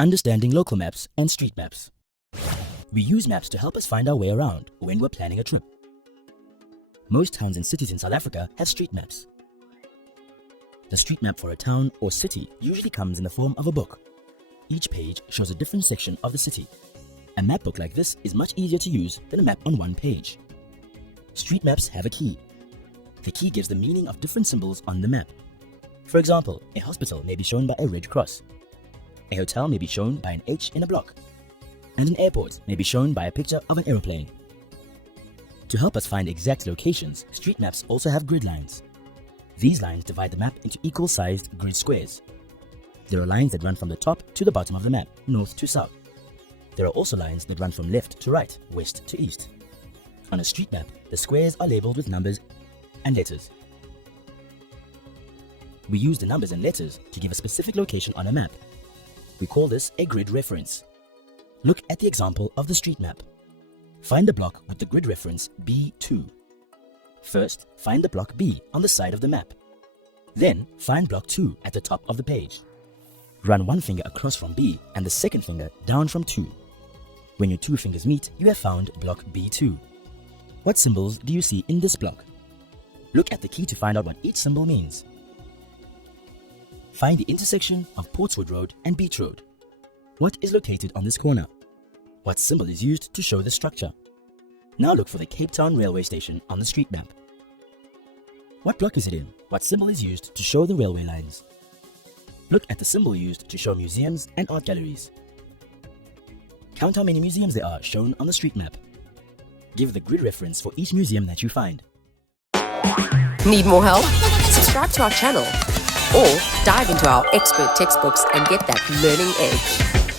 Understanding local maps and street maps. We use maps to help us find our way around when we're planning a trip. Most towns and cities in South Africa have street maps. The street map for a town or city usually comes in the form of a book. Each page shows a different section of the city. A map book like this is much easier to use than a map on one page. Street maps have a key. The key gives the meaning of different symbols on the map. For example, a hospital may be shown by a red cross. A hotel may be shown by an H in a block. And an airport may be shown by a picture of an aeroplane. To help us find exact locations, street maps also have grid lines. These lines divide the map into equal-sized grid squares. There are lines that run from the top to the bottom of the map, north to south. There are also lines that run from left to right, west to east. On a street map, the squares are labeled with numbers and letters. We use the numbers and letters to give a specific location on a map. We call this a grid reference. Look at the example of the street map. Find the block with the grid reference B2. First, find the block B on the side of the map. Then, find block 2 at the top of the page. Run one finger across from B and the second finger down from 2. When your two fingers meet, you have found block B2. What symbols do you see in this block? Look at the key to find out what each symbol means. Find the intersection of Portswood Road and Beach Road. What is located on this corner? What symbol is used to show the structure? Now look for the Cape Town railway station on the street map. What block is it in? What symbol is used to show the railway lines? Look at the symbol used to show museums and art galleries. Count how many museums there are shown on the street map. Give the grid reference for each museum that you find. Need more help? Subscribe to our channel or dive into our expert textbooks and get that learning edge.